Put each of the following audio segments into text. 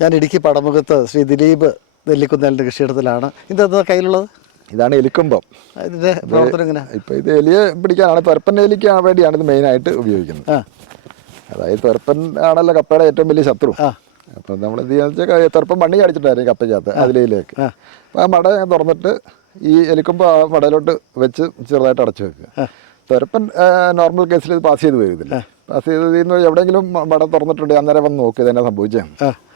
ഞാൻ ഇടുക്കി പടമുഖത്ത് ശ്രീ ദിലീപ് നെല്ലിക്കുന്നേലിന്റെ കൃഷിയിടത്തിലാണ്. ഇതെന്താ കയ്യിലുള്ളത്? ഇതാണ് എലിക്കുമ്പം. ഇതിന്റെ പ്രവർത്തനം എങ്ങനെ? ഇപ്പം ഇത് എലിയെ പിടിക്കാനാണ്. തുരപ്പൻ എലിക്ക് വേണ്ടിയാണ് ഇത് മെയിനായിട്ട് ഉപയോഗിക്കുന്നത്. ആ. അതായത് തുരപ്പൻ ആണല്ലോ കപ്പയുടെ ഏറ്റവും വലിയ ശത്രു. ആ. അപ്പം നമ്മൾ എന്ത് ചെയ്യാന്ന് വെച്ചാൽ തുരപ്പൻ മണ്ണി അടിച്ചിട്ടായിരുന്നു കപ്പയ്ക്കകത്ത് അതിലേക്ക്. അപ്പോൾ ആ. മട ഞാൻ തുറന്നിട്ട് ഈ എലിക്കുമ്പോൾ ആ മടയിലോട്ട് വെച്ച് ചെറുതായിട്ട് അടച്ചു വെക്കുക. തുരപ്പൻ നോർമൽ കേസിൽ ഇത് പാസ് ചെയ്ത് വരുന്നില്ല പാസ് ചെയ്ത് എവിടെയെങ്കിലും മട തുറന്നിട്ടുണ്ടെങ്കിൽ അന്നേരം വന്ന് നോക്കിയത് ഇതെന്നെ അപ്പം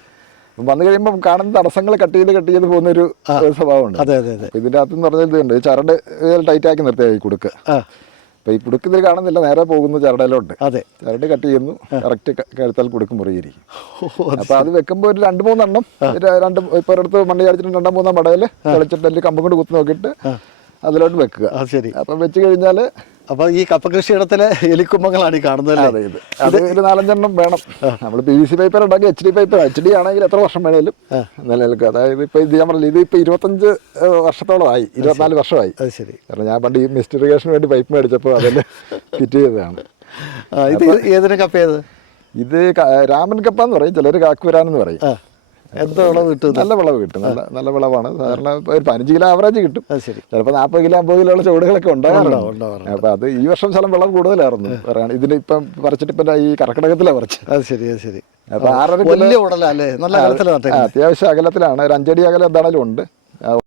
വന്നു കഴിയുമ്പോൾ കാണുന്ന തടസ്സങ്ങൾ കട്ട് ചെയ്ത് കട്ട് ചെയ്ത് പോകുന്ന ഒരു സ്വഭാവമുണ്ട്. അതെ അതെ അതെ. ഇതിന്റെ അകത്ത് എന്ന് പറഞ്ഞാൽ ഇതുണ്ട്. ചരട് ടൈറ്റ് ആക്കി നിർത്തിയാൽ ഈ കുടുക്ക്. അപ്പൊ അപ്പോൾ ഈ കുടുക്ക് ഇതിൽ കാണുന്നില്ല. നേരെ പോകുന്നു ചരടയിലോട്ട് അതെ. ചരട് കട്ട് ചെയ്യുന്നു. കറക്റ്റ് കഴുത്താൽ കുടുക്കും മുറിയിരിക്കും. അപ്പൊ അപ്പോൾ അത് വെക്കുമ്പോൾ ഒരു രണ്ട് മൂന്നെണ്ണം. രണ്ട് ഇപ്പോൾ ഒരിടത്ത് മണ്ണി അടിച്ചിട്ട് രണ്ടോ മൂന്നോ മടയിൽ കളിച്ചിട്ട് കമ്പ് കൊണ്ട് കുത്തി നോക്കിയിട്ട് അതിലോട്ട് വെക്കുക. ശരി. അപ്പം വെച്ച് കഴിഞ്ഞാൽ അപ്പോൾ ഈ കപ്പ കൃഷിയിടത്തിലെ എലിക്കുമ്പങ്ങളാണ് ഈ കാണുന്നത് ഇത്. അത് ഒരു നാലഞ്ചെണ്ണം വേണം. നമ്മൾ പി വി സി പേപ്പർ ഉണ്ടാക്കി H D paper H D ആണെങ്കിൽ എത്ര വർഷം വേണേലും നിലനിൽക്കും. അതായത് ഇപ്പൊ ഇത് ഞാൻ പറഞ്ഞില്ല ഇത് ഇപ്പൊ ഇരുപത്തഞ്ച് വർഷത്തോളമായി ഇരുപത്തിനാല് വർഷമായി. അത് ശരി. കാരണം ഞാൻ പണ്ട് ഈ മിസ്റ്റ് ഇറിഗേഷന് വേണ്ടി പൈപ്പ് മേടിച്ചപ്പോൾ അതിൽ ഫിറ്റ് ചെയ്തതാണ്. ഇത് ഏതിനെ കപ്പ ചെയ്തത് ഇത് രാമൻ കപ്പ എന്ന് പറയും. ചിലർ കാക്കുവരാനെന്ന് പറയും. ആ. എന്തോ വിളവ് കിട്ടും നല്ല വിളവ് കിട്ടും. നല്ല നല്ല വിളവാണ്. സാധാരണ ഒരു പതിനഞ്ച് കിലോ ആവറേജ് കിട്ടും. ശരി. ചിലപ്പോൾ നാൽപ്പത് കിലോ അമ്പത് കിലോ ഉള്ള ചുവടുകളൊക്കെ ഉണ്ടാകാറുണ്ട്. ഉണ്ടാവാറുണ്ട്. അപ്പൊ അത് ഈ വർഷം ശലം വിളവ് കൂടുതലായിരുന്നു. പറയുകയാണ് ഇതിന് ഇപ്പം പറിച്ചിട്ട് ഇപ്പം ഈ കർക്കിടകത്തിലാണ് പറിച്ചു അത് ശരി അത് ശരി. അപ്പൊ ആറര കിലോ വലിയ ഉടല നല്ല അത്യാവശ്യം അകലത്തിലാണ്. ഒരു അഞ്ചടി അകലം എന്താണേലും ഉണ്ട്.